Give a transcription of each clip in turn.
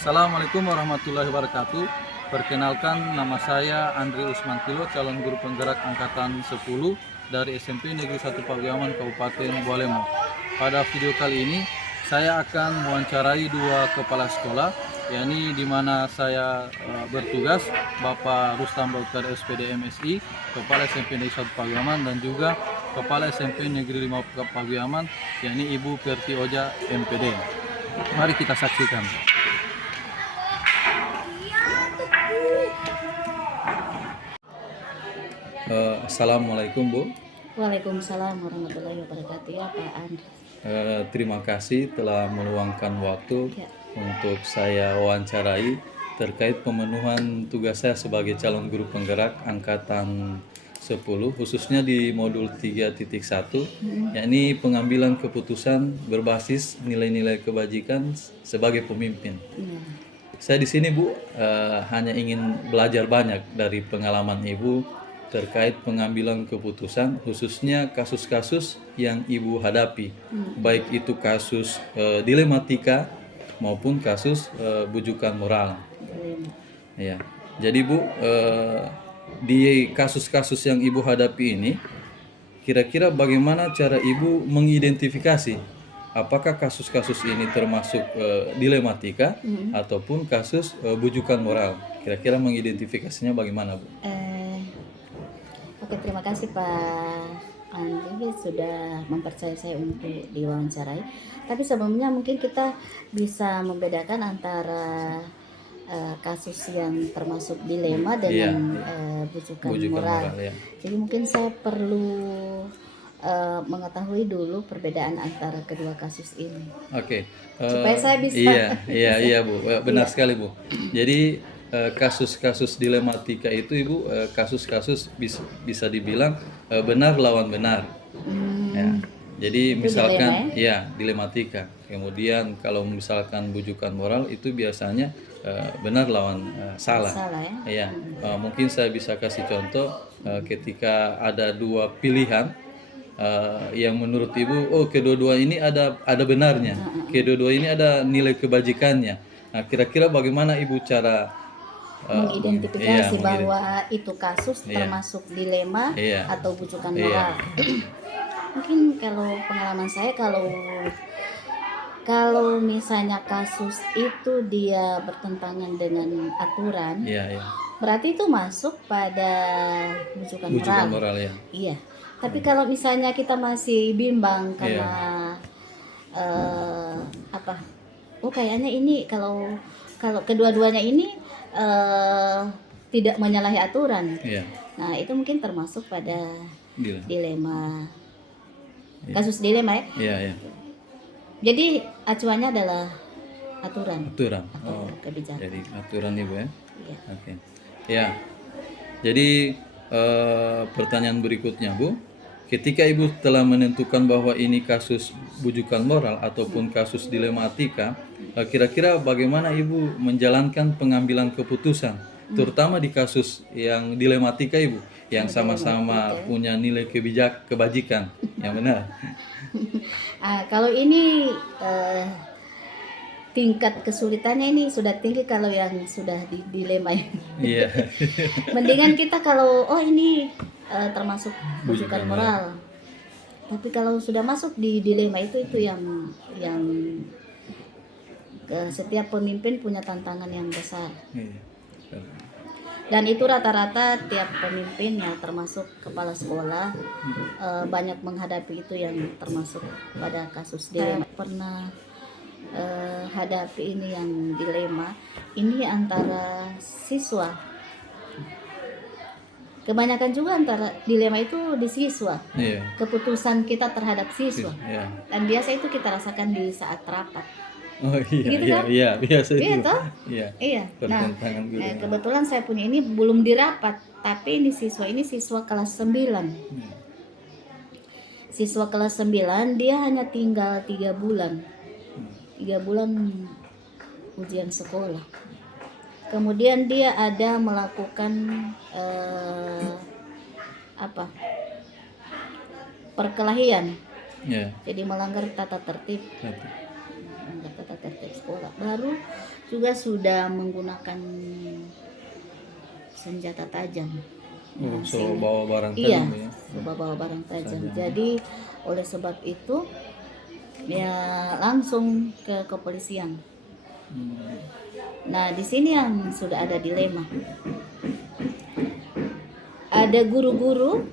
Assalamualaikum warahmatullahi wabarakatuh. Perkenalkan, nama saya Andri Usman Kilo, calon guru penggerak angkatan 10 dari SMP Negeri 1 Pawiaman, Kabupaten Bualemo. Pada video kali ini saya akan mewawancarai dua kepala sekolah, yakni di mana saya bertugas Bapak Rustam Dr. SPD MSI, Kepala SMP Negeri 1 Pawiaman, dan juga Kepala SMP Negeri 5 Pawiaman, yakni Ibu Perti Oja MPD. Mari kita saksikan. Assalamualaikum Bu. Waalaikumsalam warahmatullahi wabarakatuh. Ya Pak Andri. Terima kasih telah meluangkan waktu untuk saya wawancarai terkait pemenuhan tugas saya sebagai calon guru penggerak angkatan 10, khususnya di modul 3.1, yakni pengambilan keputusan berbasis nilai-nilai kebajikan sebagai pemimpin. Saya di sini Bu hanya ingin belajar banyak dari pengalaman Ibu terkait pengambilan keputusan, khususnya kasus-kasus yang Ibu hadapi, baik itu kasus dilematika maupun kasus bujukan moral. Ya, jadi Bu, di kasus-kasus yang Ibu hadapi ini, kira-kira bagaimana cara Ibu mengidentifikasi apakah kasus-kasus ini termasuk dilematika ataupun kasus bujukan moral? Kira-kira mengidentifikasinya bagaimana Bu? Oke, terima kasih Pak Andri sudah mempercayai saya untuk diwawancarai. Tapi sebelumnya mungkin kita bisa membedakan antara kasus yang termasuk dilema dengan bujukan moral. Ya. Jadi mungkin saya perlu mengetahui dulu perbedaan antara kedua kasus ini. Oke. Supaya saya bisa. Iya Bu, benar sekali Bu. Jadi kasus-kasus dilematika itu Ibu kasus-kasus bisa dibilang benar lawan benar. Ya. Jadi Itu misalkan dilema, dilematika. Kemudian kalau misalkan bujukan moral itu biasanya benar lawan salah. ya. Ya. Mungkin saya bisa kasih contoh ketika ada dua pilihan yang menurut Ibu, kedua-dua ini ada benarnya, kedua-dua ini ada nilai kebajikannya. Nah, kira-kira bagaimana Ibu cara mengidentifikasi bahwa itu kasus termasuk dilema atau bujukan moral? Mungkin kalau pengalaman saya, kalau misalnya kasus itu dia bertentangan dengan aturan, berarti itu masuk pada bujukan moral. Iya. Tapi kalau misalnya kita masih bimbang karena kayaknya ini kalau kedua-duanya ini tidak menyalahi aturan. Nah, itu mungkin termasuk pada dilema. Kasus dilema ya. Jadi acuannya adalah aturan. Kebijakan. Jadi aturan Ibu ya. Oke. Ya. Jadi pertanyaan berikutnya Bu, ketika Ibu telah menentukan bahwa ini kasus bujukan moral ataupun kasus dilematika, kira-kira bagaimana Ibu menjalankan pengambilan keputusan, terutama di kasus yang dilematika Ibu, yang sama-sama punya nilai kebajikan yang benar? Kalau ini tingkat kesulitannya ini sudah tinggi kalau yang sudah di dilema ini. Mendingan kita kalau ini termasuk bujukan moral. Tapi kalau sudah masuk di dilema itu yang setiap pemimpin punya tantangan yang besar. Dan itu rata-rata tiap pemimpin yang termasuk kepala sekolah banyak menghadapi itu yang termasuk pada kasus dilema. Pernah hadapi ini yang dilema ini antara siswa. Kebanyakan juga antara dilema itu di siswa. Keputusan kita terhadap siswa. Dan biasa itu kita rasakan di saat rapat. Biasa itu. Iya. Nah, kebetulan saya punya ini belum dirapat, tapi ini siswa kelas 9. Siswa kelas 9 dia hanya tinggal 3 bulan. 3 bulan ujian sekolah. Kemudian dia ada melakukan perkelahian. Jadi melanggar tata tertib sekolah. baru juga sudah menggunakan senjata tajam. Oh, so bawa barang Iya, tajam ya. coba bawa barang tajam. Tajam. Jadi oleh sebab itu ya langsung ke kepolisian. Nah, di sini yang sudah ada dilema. Ada guru-guru,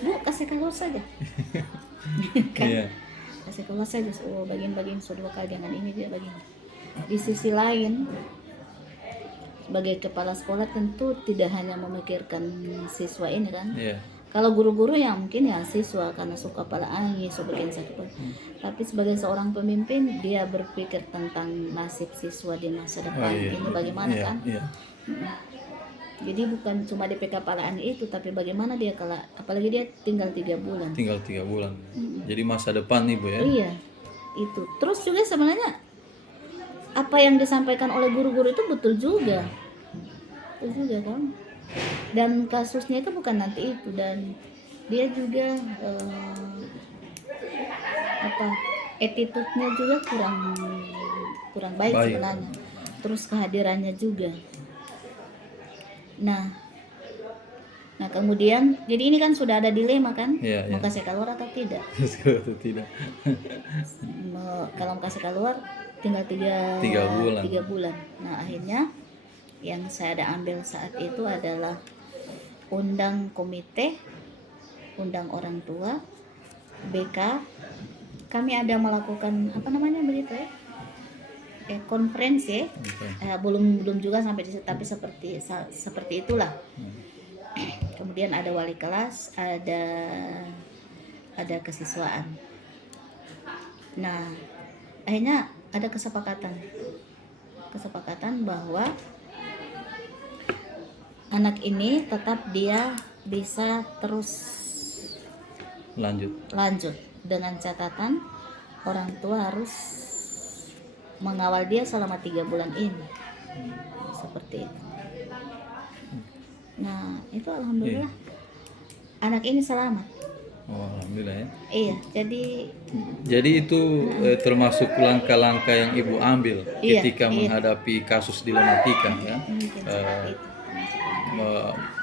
Bu, kasih keluar saja. Kan? Iya. Kasih keluar saja. Oh, bagian-bagian sudah jangan ini dia bagian. Di sisi lain, sebagai kepala sekolah tentu tidak hanya memikirkan siswa ini kan. Iya. Kalau guru-guru yang mungkin ya siswa karena suka pala angin, suka bikin sakit. Tapi sebagai seorang pemimpin dia berpikir tentang nasib siswa di masa depan iya. ini bagaimana Iya, kan. iya. Jadi bukan cuma DPK pala angin itu, tapi bagaimana dia kalau apalagi dia tinggal 3 bulan. Tinggal 3 bulan. Jadi masa depan Ibu ya. Iya, itu. Terus juga sebenarnya apa yang disampaikan oleh guru-guru itu betul juga. Betul juga kan. Dan kasusnya itu bukan nanti itu, dan dia juga attitude-nya juga kurang baik sebenarnya. Terus kehadirannya juga. Nah kemudian jadi ini kan sudah ada dilema kan, Iya, mau iya. kasih keluar atau tidak. Atau tidak. Kalau mau kasih keluar tinggal 3 bulan. 3 bulan. Nah akhirnya yang saya ada ambil saat itu adalah undang komite, undang orang tua, BK. Kami ada melakukan apa namanya begitu ya, konferensi. Oke. Belum juga sampai di situ, tapi seperti itulah. Kemudian ada wali kelas, ada kesiswaan. Nah akhirnya ada kesepakatan bahwa anak ini tetap dia bisa terus lanjut dengan catatan orang tua harus mengawal dia selama 3 bulan ini, seperti itu. Nah itu alhamdulillah anak ini selamat. Oh, alhamdulillah ya. Iya, Jadi itu termasuk langkah-langkah yang Ibu ambil Iya, ketika iya. menghadapi kasus dilematika ya. mungkin seperti itu.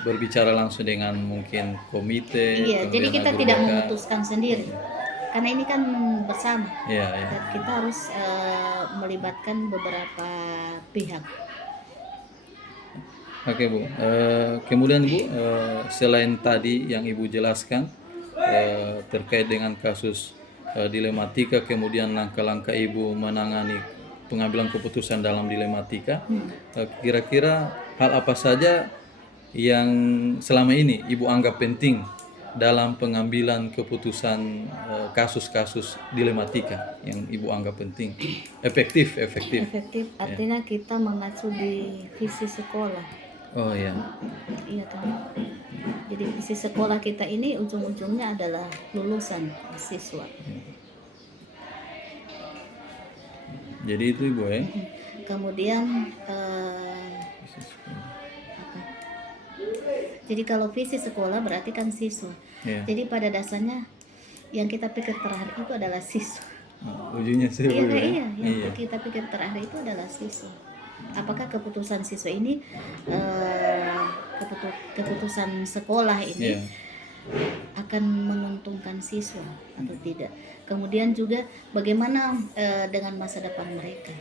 Berbicara langsung dengan mungkin komite. Iya, jadi kemudian kita guru tidak BK. memutuskan sendiri, karena ini kan bersama. Iya, iya. Dan kita harus melibatkan beberapa pihak. Oke Bu, kemudian Bu, selain tadi yang Ibu jelaskan terkait dengan kasus dilematika, kemudian langkah-langkah Ibu menangani pengambilan keputusan dalam dilematika, kira-kira hal apa saja yang selama ini Ibu anggap penting dalam pengambilan keputusan kasus-kasus dilematika yang Ibu anggap penting, efektif? Efektif artinya kita mengacu di visi sekolah. Oh ya. Iya kan. Jadi visi sekolah kita ini ujung-ujungnya adalah lulusan siswa. Jadi itu Ibu ya. Kemudian jadi kalau visi sekolah berarti kan siswa. Iya. Jadi pada dasarnya yang kita pikir terakhir itu adalah siswa. Ujungnya sih Bu, ya? Iya, yang Iya. kita pikir terakhir itu adalah siswa. Apakah keputusan siswa ini, keputusan sekolah ini Iya. akan menguntungkan siswa atau tidak? Kemudian juga bagaimana dengan masa depan mereka?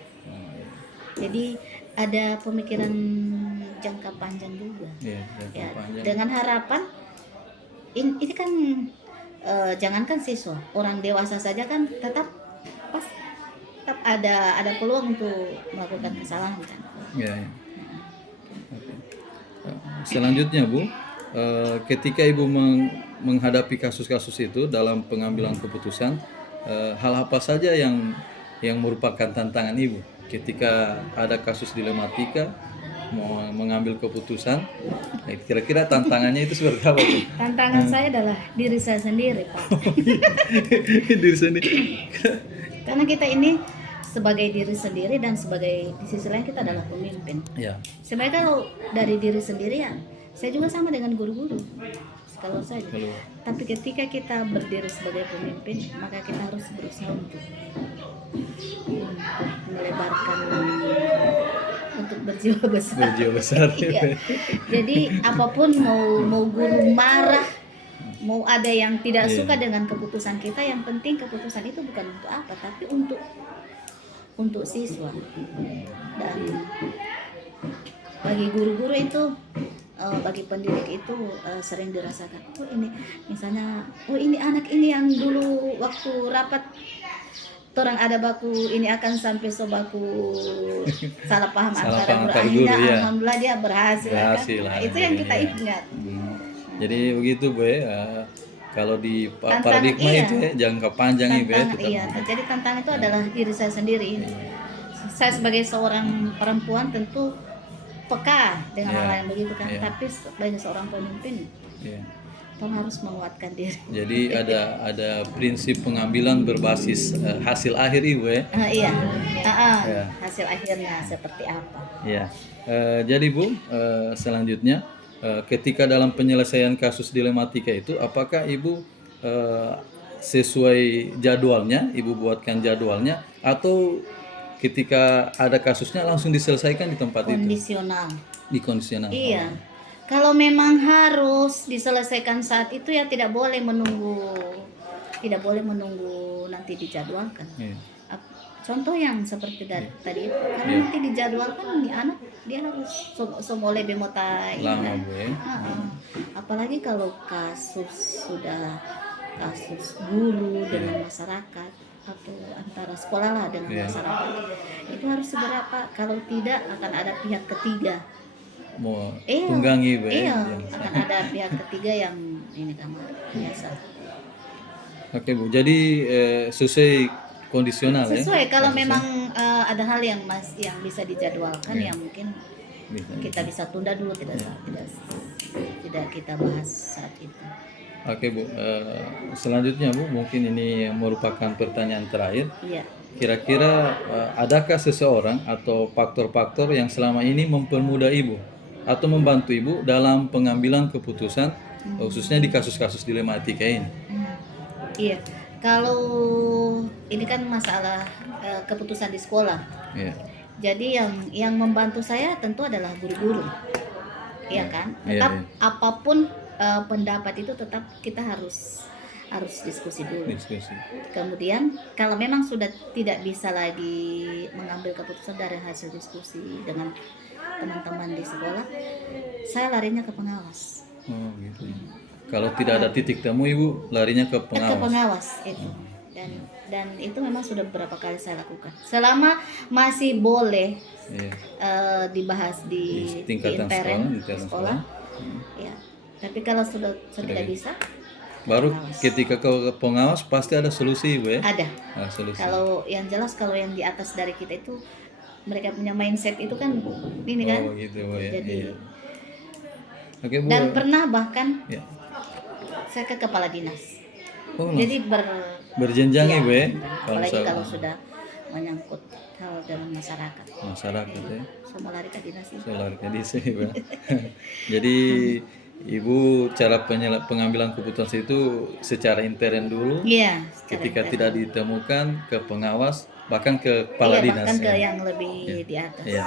Jadi ada pemikiran jangka panjang juga. Iya, jangka Ya, panjang. dengan harapan ini kan jangankan siswa, orang dewasa saja kan tetap ada peluang untuk melakukan kesalahan kan. Iya, iya. Oke. Selanjutnya Bu, ketika Ibu menghadapi kasus-kasus itu dalam pengambilan keputusan, hal apa saja yang merupakan tantangan Ibu ketika ada kasus dilematika mau mengambil keputusan? Kira-kira tantangannya itu seperti apa Bu? Tantangan saya adalah diri saya sendiri, Pak. Diri sendiri. Karena kita ini sebagai diri sendiri dan sebagai di sisi lain kita adalah pemimpin. Ya. Sebenarnya kalau dari diri sendiri ya, saya juga sama dengan guru-guru. Kalau saya. Kalau Tapi ketika kita berdiri sebagai pemimpin, maka kita harus berusaha untuk berjiwa besar. Berjiwa besar. Iya. Jadi apapun mau guru marah, mau ada yang tidak Iya. suka dengan keputusan kita, yang penting keputusan itu bukan untuk apa, tapi untuk siswa. Dan bagi guru-guru itu, bagi pendidik itu sering dirasakan, oh ini misalnya, oh ini anak ini yang dulu waktu rapat orang ada baku ini akan sampai baku salah paham Salah antara paham guru, antar akhirnya guru, ya. alhamdulillah dia berhasil, Berhasil kan? lah, Nah, itu yang kita iya. ingat. Jadi begitu Bu ya. Kalau di Tantangan, paradigma iya. itu ya jangka panjang Bu ya, Tantangan, tetap. iya. Jadi tantangan itu adalah diri saya sendiri. Saya sebagai seorang perempuan tentu peka dengan Iya. hal yang begitu kan, Iya. tapi sebagai seorang pemimpin, Iya. kamu harus menguatkan diri. Jadi ada prinsip pengambilan berbasis hasil akhir Ibu ya. Iya. Iya. Hasil akhirnya seperti apa? Ya, jadi Bu, selanjutnya ketika dalam penyelesaian kasus dilematika itu, apakah Ibu sesuai jadwalnya, Ibu buatkan jadwalnya, atau ketika ada kasusnya langsung diselesaikan di tempat itu, Kondisional. di kondisional? Iya. Kalau memang harus diselesaikan saat itu ya tidak boleh menunggu nanti dijadwalkan. Iya. Contoh yang seperti tadi itu, karena nanti dijadwalkan nih anak dia harus somole bemotai. Lama Bu ya. Apalagi kalau kasus guru dengan masyarakat atau antara sekolah lah dengan Iya. masyarakat, itu harus segera Pak. Kalau tidak akan ada pihak ketiga. Mau Iya. tunggangi Bu ya. Iya, Yang- akan ada pihak ketiga yang ini kan biasa. Oke Bu, jadi sesuai kondisional ya. Sesuai kalau Kasusnya. memang ada hal yang bisa dijadwalkan, Iya. yang mungkin Bisa. kita bisa tunda dulu, tidak kita bahas saat itu. Oke Bu, selanjutnya Bu, mungkin ini merupakan pertanyaan terakhir. Iya. Kira-kira adakah seseorang atau faktor-faktor yang selama ini mempermudah Ibu atau membantu Ibu dalam pengambilan keputusan, khususnya di kasus-kasus dilematika ini? Iya. Kalau ini kan masalah keputusan di sekolah. Iya. Jadi yang membantu saya tentu adalah guru-guru. Iya kan? Iya, Tetap iya. apapun pendapat itu tetap kita harus diskusi dulu. Diskusi. Kemudian kalau memang sudah tidak bisa lagi mengambil keputusan dari hasil diskusi dengan teman-teman di sekolah, saya larinya ke pengawas. Oh gitu. Kalau tidak ada titik temu Ibu larinya ke Ke pengawas. pengawas itu. Dan itu memang sudah beberapa kali saya lakukan. Selama masih boleh Iya. dibahas di tingkatan intern, di tingkatan sekolah. Ya. Tapi kalau sudah tidak bisa, Baru pengawas. ketika ke pengawas pasti ada solusi Ibu ya. ada. Solusi. Kalau yang jelas kalau yang di atas dari kita itu mereka punya mindset itu kan ini kan. Oh gitu Bu ya. Jadi Iya. Oke Bu. dan pernah bahkan Ya. saya ke kepala dinas. Oh, Jadi berjenjang ya, Ibu ya. apalagi soal kalau sudah menyangkut hal dengan masyarakat. masyarakat ya. Saya mau lari ke dinas itu. Solar kedisi Ibu. Jadi Ibu cara pengambilan keputusan itu secara intern dulu. Iya, secara Ketika intern. tidak ditemukan ke pengawas, bahkan ke kepala Iya, dinas. bahkan ke ya. yang lebih di atas. Iya.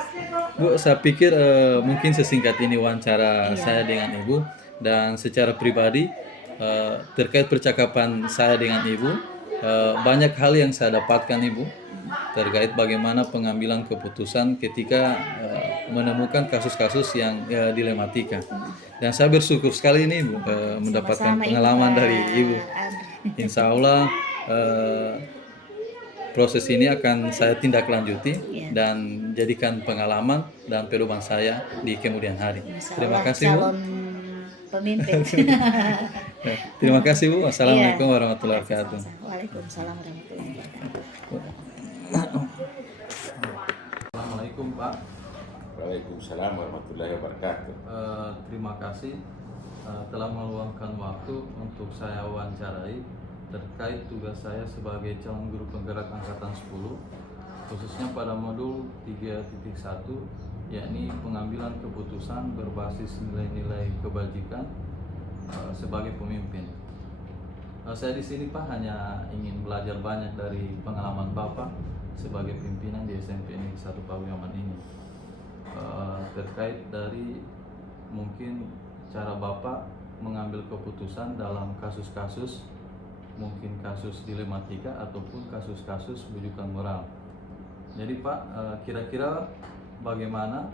Bu, saya pikir mungkin sesingkat ini wawancara Iya. saya dengan Ibu, dan secara pribadi terkait percakapan saya dengan Ibu, banyak hal yang saya dapatkan Ibu terkait bagaimana pengambilan keputusan ketika menemukan kasus-kasus yang dilematika. Dan saya bersyukur sekali ini Ibu mendapatkan Sama-sama, pengalaman Ibu. dari Ibu. Insya Allah proses ini akan saya tindak lanjuti Iya. dan jadikan pengalaman dan pedoman saya di kemudian hari. Insya Terima Allah kasih Bu. calon pemimpin. Terima kasih Bu. Assalamualaikum Iya. warahmatullahi wabarakatuh. Waalaikumsalam warahmatullahi wabarakatuh. Assalamualaikum Pak. Waalaikumsalam warahmatullahi wabarakatuh. Terima kasih telah meluangkan waktu untuk saya wawancarai terkait tugas saya sebagai calon guru penggerak angkatan 10, khususnya pada modul 3.1, yakni pengambilan keputusan berbasis nilai-nilai kebajikan sebagai pemimpin. Saya di sini Pak hanya ingin belajar banyak dari pengalaman Bapak sebagai pimpinan di SMP Negeri 1 Pawiyaman ini. terkait dari mungkin cara Bapak mengambil keputusan dalam kasus-kasus, mungkin kasus dilematika ataupun kasus-kasus bujukan moral. Jadi Pak, kira-kira bagaimana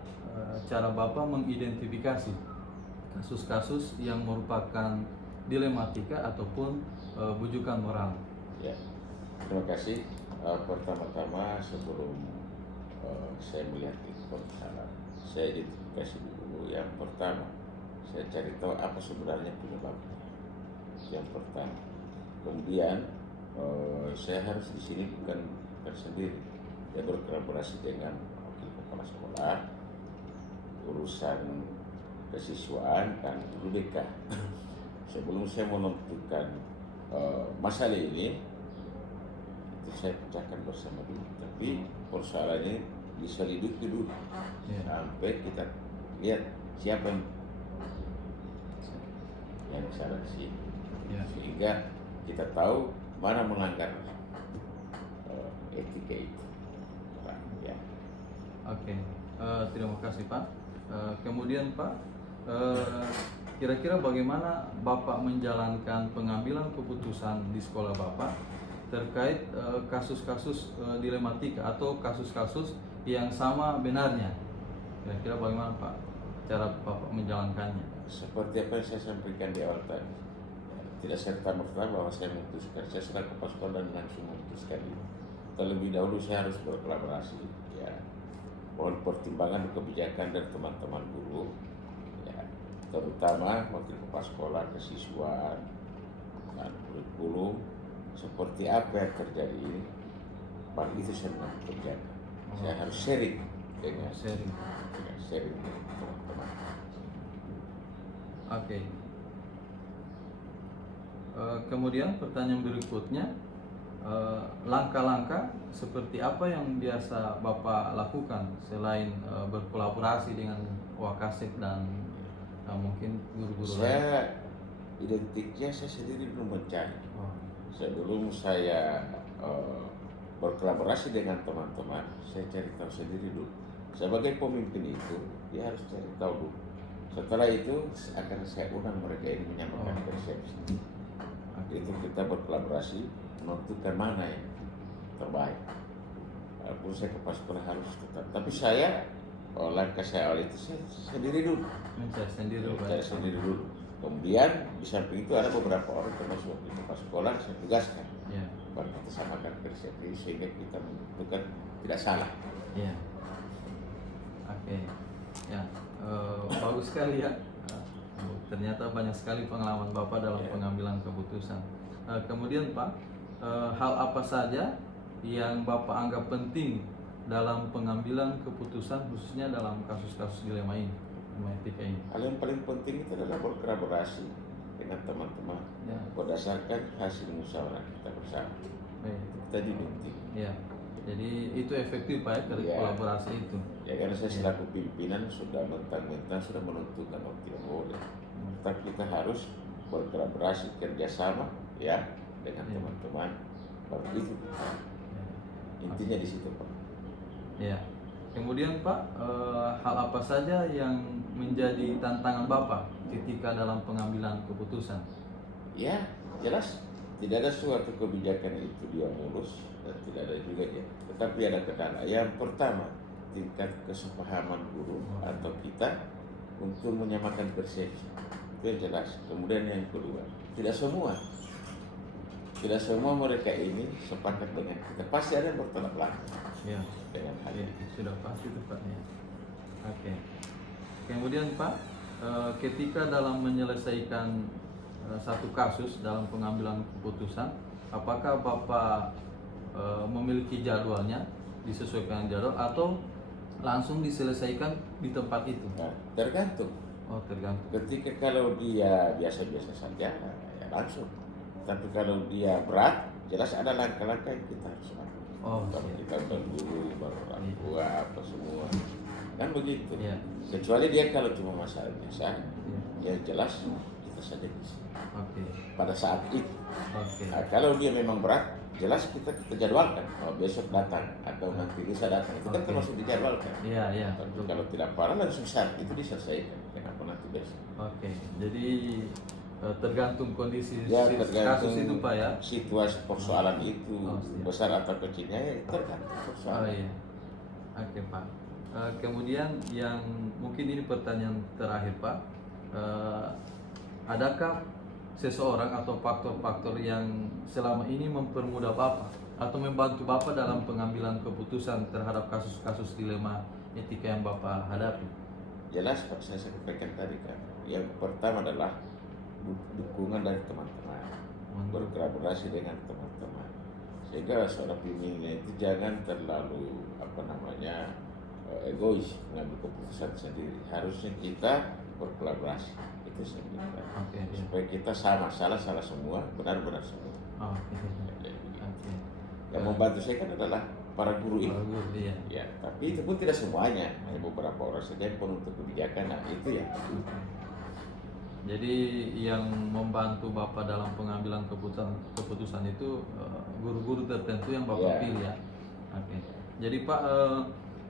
cara Bapak mengidentifikasi kasus-kasus yang merupakan dilematika ataupun bujukan moral? Ya, terima kasih. Pertama-tama sebelum saya melihat itu permasalahan, saya identifikasi dulu. Yang pertama, saya cari tahu apa sebenarnya penyebabnya. Yang pertama, kemudian saya harus di sini bukan tersendiri. Saya berkolaborasi dengan wakil kepala sekolah, urusan kesiswaan dan guru BK. Sebelum saya menentukan masalah ini, itu saya pecahkan bersama dulu. Tapi persoalannya diseliduki dulu sampai kita lihat siapa yang salah sih, sehingga kita tahu mana melanggar etika itu. Ya. Oke, terima kasih Pak. Kemudian Pak, kira-kira bagaimana Bapak menjalankan pengambilan keputusan di sekolah Bapak terkait kasus-kasus dilematika atau kasus-kasus yang sama benarnya? Kira-kira bagaimana Pak cara Bapak menjalankannya? Seperti apa yang saya sampaikan di awal tadi, tidak serta-merta bahwa saya memutuskan, saya selaku kepala sekolah dan langsung memutuskan itu. Terlebih dahulu saya harus berkolaborasi, ya, mohon pertimbangan kebijakan dari teman-teman guru, ya, terutama wakil kepala sekolah, kesiswaan, dan kurikulum, seperti apa yang terjadi ini, paling itu saya mengambil kebijakan. Saya harus sharing dengan teman-teman. Oke. Kemudian pertanyaan berikutnya, langkah-langkah seperti apa yang biasa Bapak lakukan selain berkolaborasi dengan Wakasek dan mungkin guru-guru lain? Saya identiknya saya sendiri belum mencari. Sebelum saya berkolaborasi dengan teman-teman, saya cari tahu sendiri dulu. Sebagai pemimpin itu, dia harus cari tahu dulu. Setelah itu akan saya undang mereka ini menyampaikan persepsi. Itu kita berkolaborasi menentukan mana yang terbaik. Walaupun saya kepala sekolah harus tetap, tapi saya langkah saya awal itu saya sendiri dulu. Mencari sendiri dulu. Kemudian di samping itu ada beberapa orang termasuk di kepala sekolah saya tugaskan. Baru kita samakan persepsi sehingga kita menentukan tidak salah. Ya. Oke. Ya. Bagus sekali ya. Ternyata banyak sekali pengalaman Bapak dalam pengambilan keputusan. Kemudian Pak, hal apa saja yang Bapak anggap penting dalam pengambilan keputusan khususnya dalam kasus-kasus dilema ini, etika ini? Hal yang paling penting itu adalah berkolaborasi dengan teman-teman berdasarkan hasil musyawarah kita bersama. Kita dibentuk. Ya. Jadi itu efektif Pak dari kolaborasi itu. Ya, karena saya selaku pimpinan sudah mentang-mentang sudah menentukan tidak boleh. Tapi kita harus berkolaborasi kerjasama ya dengan teman-teman. Baru itu intinya di situ Pak. Ya. Kemudian Pak, hal apa saja yang menjadi tantangan Bapak ketika dalam pengambilan keputusan? Ya, jelas tidak ada suatu kebijakan itu dia mulus dan tidak ada juga dia. Tetapi ada kendala. Yang pertama, tingkat kesepahaman guru atau kita untuk menyamakan persepsi. Itu yang jelas. Kemudian yang kedua, tidak semua mereka ini sepakat dengan kita. Pasti ada yang bertolak belakang dengan hal ini. Sudah pasti tepatnya. Oke. Kemudian Pak, ketika dalam menyelesaikan satu kasus dalam pengambilan keputusan, apakah Bapak memiliki jadwalnya, disesuaikan jadwal atau langsung diselesaikan di tempat itu? Nah, tergantung. Tergantung. Ketika kalau dia biasa-biasa saja, ya langsung. Tapi kalau dia berat, jelas ada langkah-langkah yang kita harus lakukan. Kalau kita udah dulu, baru orang tua, apa semua, kan begitu. Kecuali dia kalau cuma masalah biasa, ya jelas kita saja bisa. Pada saat itu. Nah, kalau dia memang berat, jelas kita jadwalkan, besok datang atau nanti lusa datang, itu kan Oke. termasuk dijadwalkan. Iya, iya. Tapi kalau tidak parah langsung saat itu diselesaikan, kenapa nanti besok? Oke, jadi tergantung kondisi Ya kasus tergantung itu Pak ya. situasi persoalan itu Oh, siap. besar atau kecilnya ya tergantung Oh persoalan. iya, oke Pak. Kemudian yang mungkin ini pertanyaan terakhir Pak, adakah seseorang atau faktor-faktor yang selama ini mempermudah Bapak atau membantu Bapak dalam pengambilan keputusan terhadap kasus-kasus dilema etika yang Bapak hadapi? Jelas Pak, saya sampaikan tadi kan, yang pertama adalah dukungan dari teman-teman, berkolaborasi dengan teman-teman, sehingga seorang pemimpin itu jangan terlalu egois mengambil keputusan sendiri. Harusnya kita berkolaborasi, itu sendiri. Oke, iya. Supaya kita sama, salah semua, benar semua. Oke. Oke. Yang membantu saya kan adalah para guru ini. Bagus, iya. Ya, tapi itu pun tidak semuanya, hanya beberapa orang saja yang penuntut kebijakan. Nah, itu ya. Jadi yang membantu Bapak dalam pengambilan keputusan itu guru-guru tertentu yang Bapak Ya. pilih ya. Oke. Jadi Pak,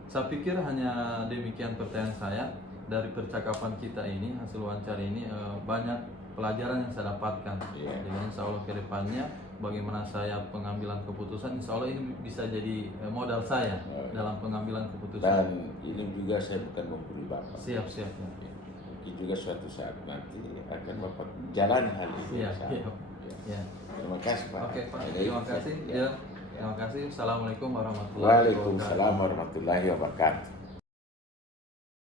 saya pikir hanya demikian pertanyaan saya. Dari percakapan kita ini, hasil wawancara ini banyak pelajaran yang saya dapatkan. Ya. Jadi insya Allah ke depannya bagaimana saya pengambilan keputusan, insya Allah ini bisa jadi modal saya dalam pengambilan keputusan. Dan ini juga saya bukan memberi Bapak. Siap ya. Mungkin juga suatu saat nanti akan Bapak jalan hal ini. Siap, bersama. siap. Ya. Terima kasih Pak. Oke Pak, Jadi, terima kasih. ya. Ya, terima kasih. Assalamualaikum warahmatullahi wabarakatuh. Waalaikumsalam warahmatullahi wabarakatuh.